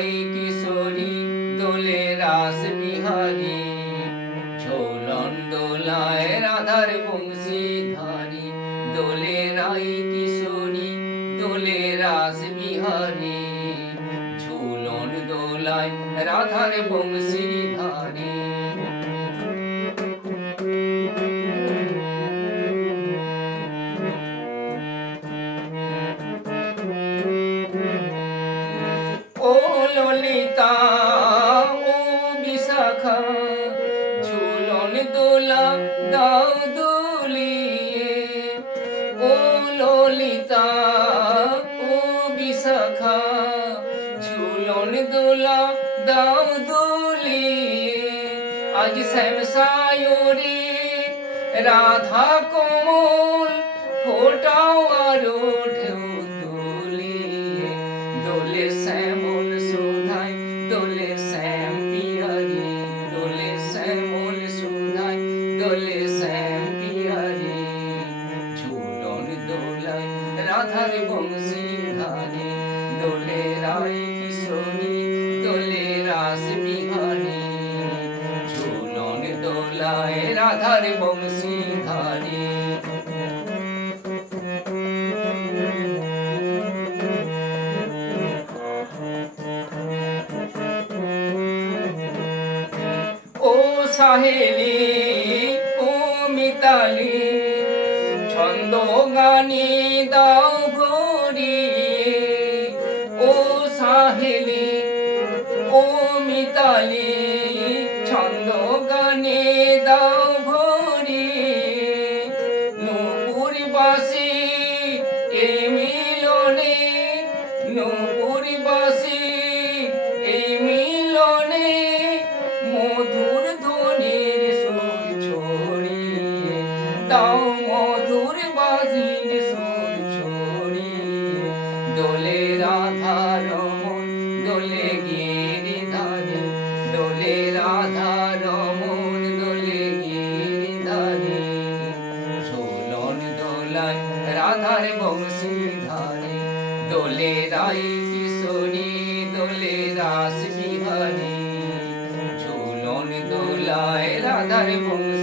রাই কিশোরী দোলে রাস বিহারী, ঝোলন দোলায় রাধার বংশী ধারী। দোলে রাই কিশোরী দোলে রাস বিহারী, ঝুলন দোলায় রাধার বংশী ধারী। ও ললিতা ও বিশাখা, ঝুলন দোলা দাও দুলিয়ে। ও ললিতা ও বিশাখা, ঝুলন দোলা দাও দুলিয়ে। আজ শ্যাম সায়রে রাধা কোমল, ফোটাও আরো ঢেউ তুলিয়ে। দোলে শ্যামল সুধায় দোলে শ্যাম পিয়ারি, দোলে শ্যামল সুধায় দোলে শ্যাম পিয়ারি। ঝুলন দোলায় রাধার বংশী ধারী, দোলে রাই কিশোরী দোলে রাস বিহারী, ঝুলন দোলায় রাধার বংশী ধারী। ও সাহেলি ও মিতালি, ছন্দ গানি দাও ভরিয়ে। ও সাহেলি ও মিতালি, ছন্দ গানে দাও ভরিয়ে। নূপুর বাসি এই মিলনে, নূপুর বাসি এই মিলনে, মধুর ধ্বনির সুর ছড়িয়ে দাও, মধুর বাজির সুর ছড়িয়ে। দোলে রাধা রমন দোলে গিরিধারী, দোলে রাধা রমন দোলে গিরিধারী, ঝুলন দোলায় রাধার বংশী ধারী। দোলে রাই কিশোরী দোলে রাস বিহারী, ঝুলন দোলায় রাধার বংশী